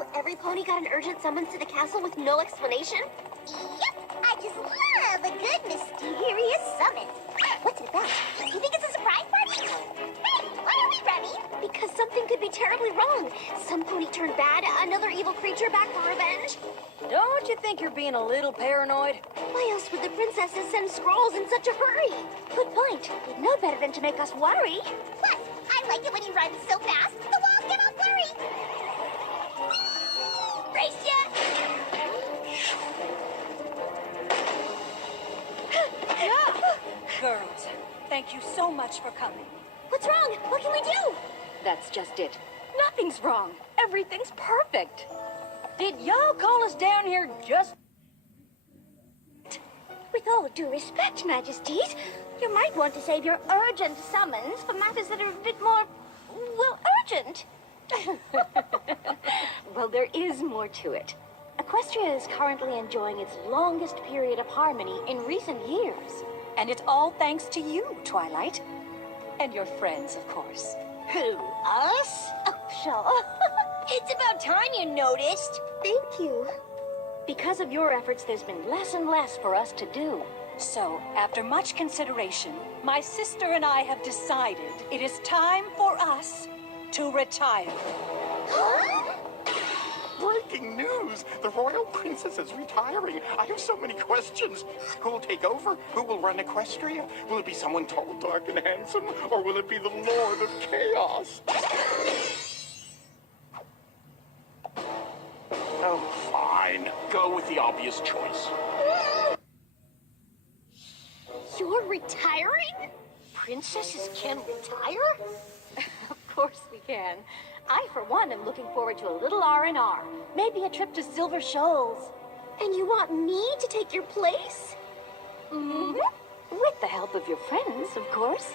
So every pony got an urgent summons to the castle with no explanation? Yep, I just love a good mysterious summons. What's it about? You think it's a surprise party? Hey, why are we running? Because something could be terribly wrong. Some pony turned bad, another evil creature back for revenge. Don't you think you're being a little paranoid? Why else would the princesses send scrolls in such a hurry? Good point. You'd know better than to make us worry. Plus, I like it when he runs so fast, the walls get all blurry. Brace ya! Girls, thank you so much for coming. What's wrong? What can we do? That's just it. Nothing's wrong. Everything's perfect. Did y'all call us down here just... With all due respect, Majesties, you might want to save your urgent summons for matters that are a bit more, well, urgent. Well, there is more to it. Equestria is currently enjoying its longest period of harmony in recent years. And it's all thanks to you, Twilight. And your friends, of course. Who, us? Oh, sure. It's about time you noticed. Thank you. Because of your efforts, there's been less and less for us to do. So, after much consideration, my sister and I have decided it is time for us to retire. Breaking news! The royal princess is retiring. I have so many questions. Who will take over? Who will run Equestria? Will it be someone tall, dark, and handsome? Or will it be the Lord of Chaos? Oh, fine. Go with the obvious choice. You're retiring? Princesses can retire? Of course we can. I, for one, am looking forward to a little R&R. Maybe a trip to Silver Shoals. And you want me to take your place? Mm-hmm. With the help of your friends, of course.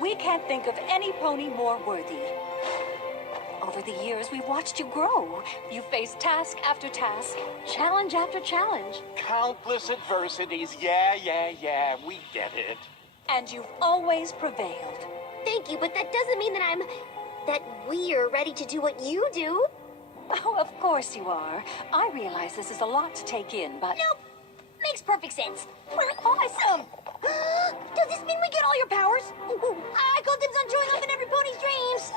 We can't think of any pony more worthy. Over the years, we've watched you grow. You faced task after task, Challenge after challenge. Countless adversities. Yeah. We get it. and you've always prevailed. Thank you, but that doesn't mean that we're ready to do what you do. Oh, of course you are. I realize this is a lot to take in, but... Nope. Makes perfect sense. We're awesome. Does this mean we get all your powers? I call dibs on showing up in every pony's dreams.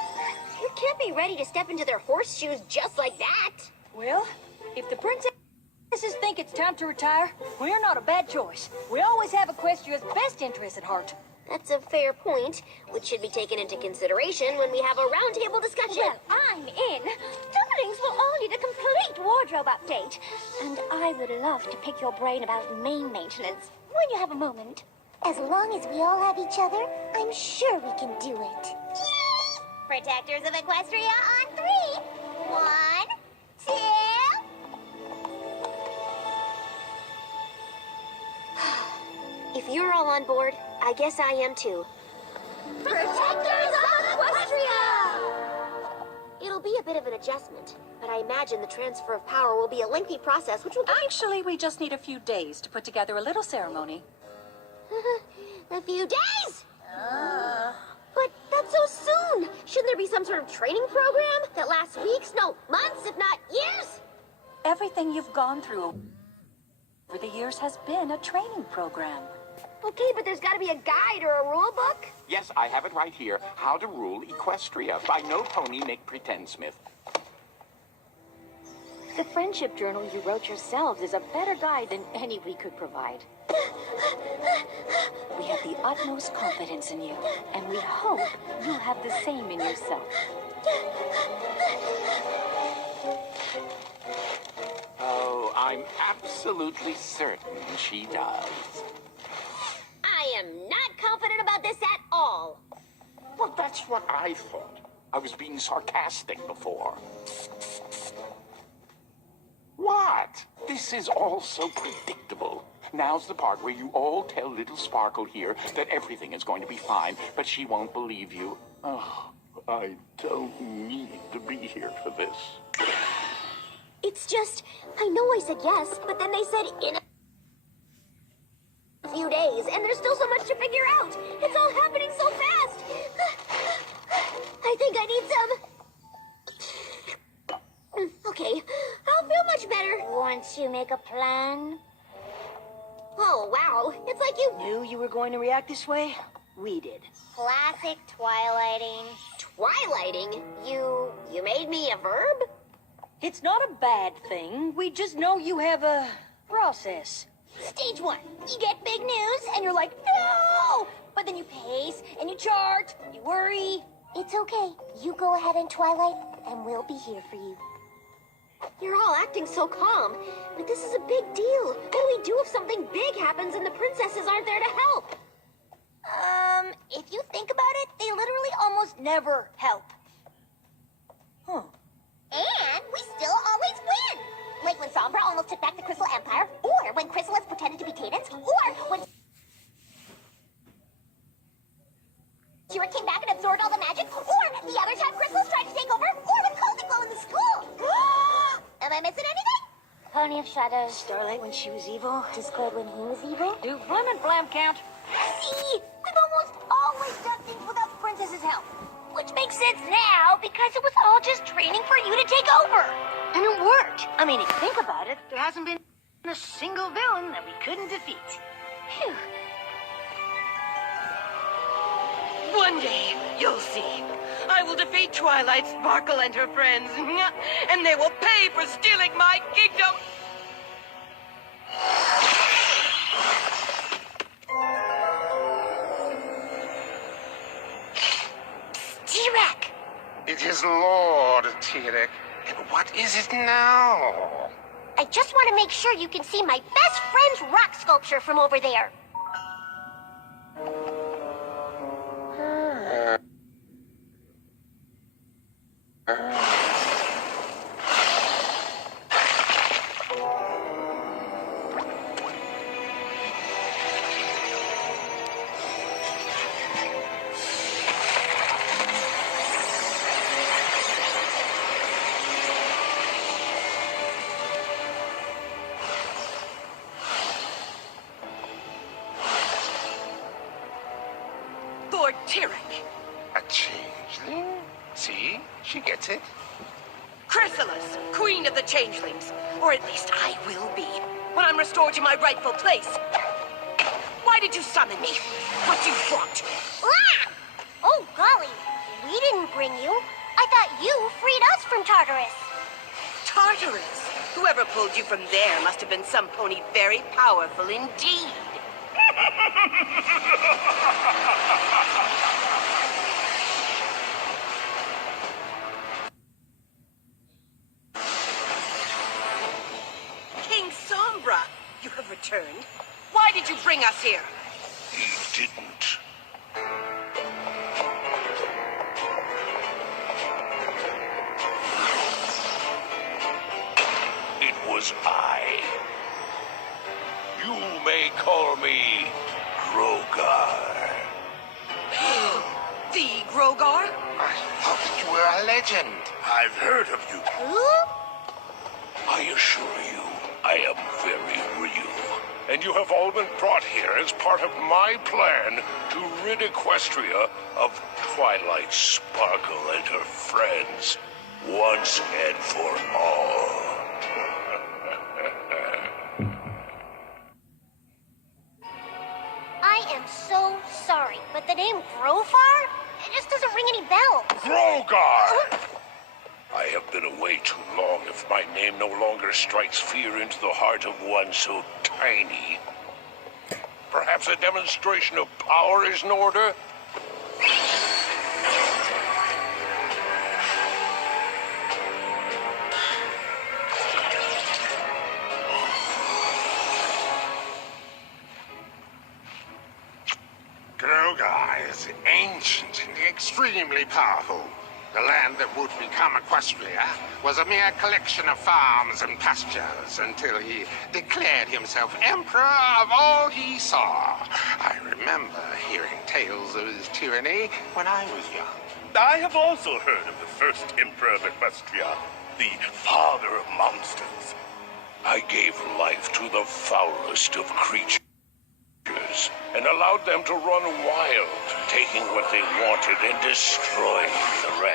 You can't be ready to step into their horseshoes just like that. Well, if the princesses think it's time to retire, we're not a bad choice. We always have Equestria's best interests at heart. That's a fair point, which should be taken into consideration when we have a roundtable discussion. Well, I'm in. Dumplings will all need a complete wardrobe update. And I would love to pick your brain about main maintenance when you have a moment. As long as we all have each other, I'm sure we can do it. Protectors of Equestria on 3. 1, 2... If you're all on board, I guess I am too. Protectors of Equestria! It'll be a bit of an adjustment, but I imagine the transfer of power will be a lengthy process, which will Actually, we just need a few days to put together a little ceremony. a few days! But that's so soon! Shouldn't there be some sort of training program that lasts weeks, no, months, if not years? Everything you've gone through over the years has been a training program. Okay, but there's gotta be a guide or a rule book. Yes, I have it right here. How to Rule Equestria by No Pony Make Pretend Smith. The friendship journal you wrote yourselves is a better guide than any we could provide. We have the utmost confidence in you, and we hope you'll have the same in yourself. Oh, I'm absolutely certain she does. I am not confident about this at all. Well, that's what I thought. I was being sarcastic before. What? This is all so predictable. Now's the part where you all tell little Sparkle here that everything is going to be fine, but she won't believe you. Oh, I don't need to be here for this. It's just, I know I said yes, but then they said in a few days, and there's still so much to figure out. It's all happening so fast. I I think I need some. Okay, I'll feel much better. Once you make a plan. Oh, wow. It's like you... Knew you were going to react this way? We did. Classic twilighting. Twilighting? You made me a verb? It's not a bad thing. We just know you have a process. Stage 1. You get big news and you're like, no! But then you pace and you chart, you worry. It's okay. You go ahead in Twilight and we'll be here for you. You're all acting so calm, but this is a big deal. What do we do if something big happens and the princesses aren't there to help? If you think about it, they literally almost never help. Huh. And we still always win! Like when Sombra almost took back the Crystal Empire, or when Chrysalis pretended to be Cadence, or when Kira came back and absorbed all the magic, or the other time Chrysalis tried to take over, or when Cozy Glow in the school! Am I missing anything? Pony of Shadows. Starlight when she was evil. Discord when he was evil? Do Blim and Blam count? See, we've almost always done things without the princess's help. Which makes sense now, because it was all just training for you to take over. And it worked. I mean, if you think about it, there hasn't been a single villain that we couldn't defeat. Phew. One day, you'll see. I will defeat Twilight Sparkle and her friends, and they will pay for stealing my kingdom. T-Rex! It is Lord Tirek. What is it now? I just want to make sure you can see my best friend's rock sculpture from over there. Lord Tirek. A changeling? See? She gets it. Chrysalis, Queen of the Changelings. Or at least I will be, when I'm restored to my rightful place. Why did you summon me? What do you want? Ah! Oh, golly. We didn't bring you. I thought you freed us from Tartarus. Tartarus? Whoever pulled you from there must have been some pony very powerful indeed. King Sombra, you have returned. Why did you bring us here? He didn't. It was I. You may call me Grogar. The Grogar? I thought that you were a legend. I've heard of you. Who? I assure you, I am very real. And you have all been brought here as part of my plan to rid Equestria of Twilight Sparkle and her friends once and for all. I am so sorry, but the name Grofar? It just doesn't ring any bells. Grogar! I have been away too long if my name no longer strikes fear into the heart of one so tiny. Perhaps a demonstration of power is in order? Grogar is ancient and extremely powerful. The land that would become Equestria was a mere collection of farms and pastures until he declared himself emperor of all he saw. I remember hearing tales of his tyranny when I was young. I have also heard of the first Emperor of Equestria, the father of monsters. I gave life to the foulest of creatures and allowed them to run wild, taking what they wanted and destroying the rest.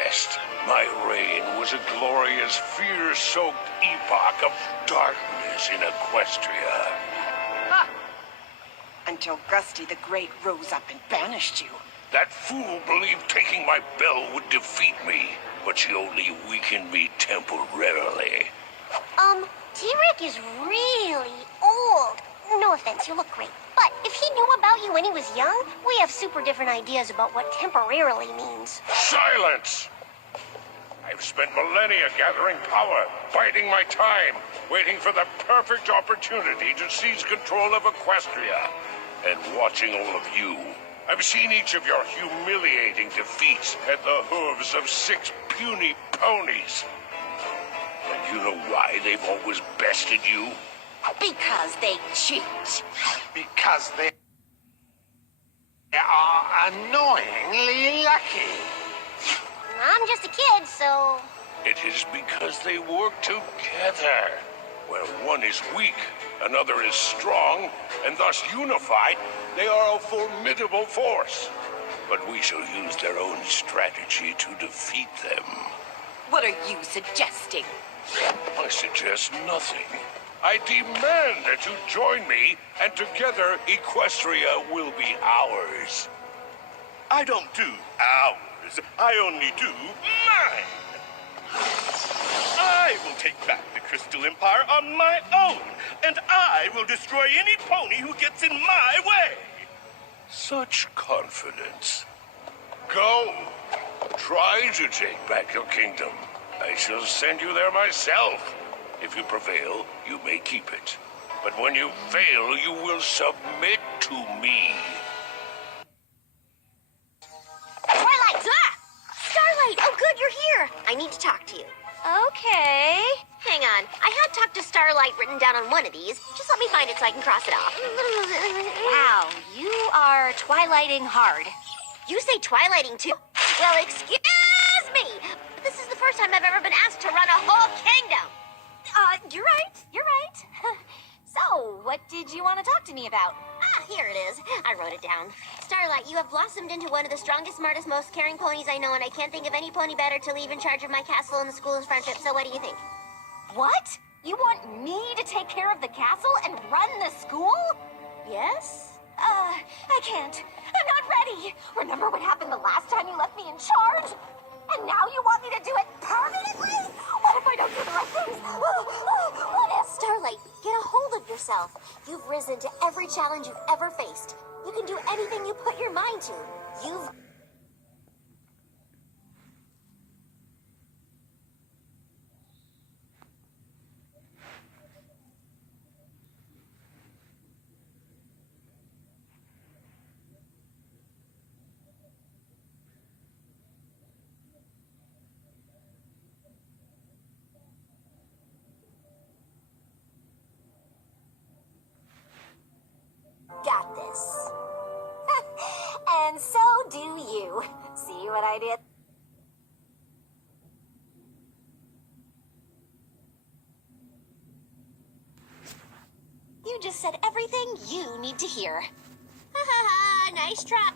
My reign was a glorious, fear-soaked epoch of darkness in Equestria. Until Gusty the Great rose up and banished you. That fool believed taking my bell would defeat me, but she only weakened me temporarily. T-Rick is really old. No offense, you look great. But if he knew about you when he was young, we have super different ideas about what temporarily means. Silence! I've spent millennia gathering power, biding my time, waiting for the perfect opportunity to seize control of Equestria. And watching all of you, I've seen each of your humiliating defeats at the hooves of 6 puny ponies. And you know why they've always bested you? Because they cheat. Because they are annoyingly lucky. I'm just a kid, so... It is because they work together. Where one is weak, another is strong, and thus unified, they are a formidable force. But we shall use their own strategy to defeat them. What are you suggesting? I suggest nothing. I demand that you join me, and together Equestria will be ours. I don't do ours. I only do mine. I will take back the Crystal Empire on my own, and I will destroy any pony who gets in my way. Such confidence. Go. Try to take back your kingdom. I shall send you there myself. If you prevail, you may keep it. But when you fail, you will submit to me. Twilight! Starlight! Oh, good, you're here. I need to talk to you. Okay. Hang on. I had talk to Starlight written down on one of these. Just let me find it so I can cross it off. Wow, you are twilighting hard. You say twilighting too? Well, excuse me! But this is the first time I've ever been asked to run a whole kingdom. You're right. You're right. So, what did you want to talk to me about? Here it is. I wrote it down. Starlight, you have blossomed into one of the strongest, smartest, most caring ponies I know, and I can't think of any pony better to leave in charge of my castle and the school's friendship. So what do you think? What? You want me to take care of the castle and run the school? Yes? I can't. I'm not ready. Remember what happened the last time you left me in charge? And now you want me to do it permanently? What if I don't do the right things? What if... Starlight, get a hold of yourself. You've risen to every challenge you've ever faced. You can do anything you put your mind to. You've... Got this. And so do you. See what I did? You just said everything you need to hear. Ha ha ha, nice try.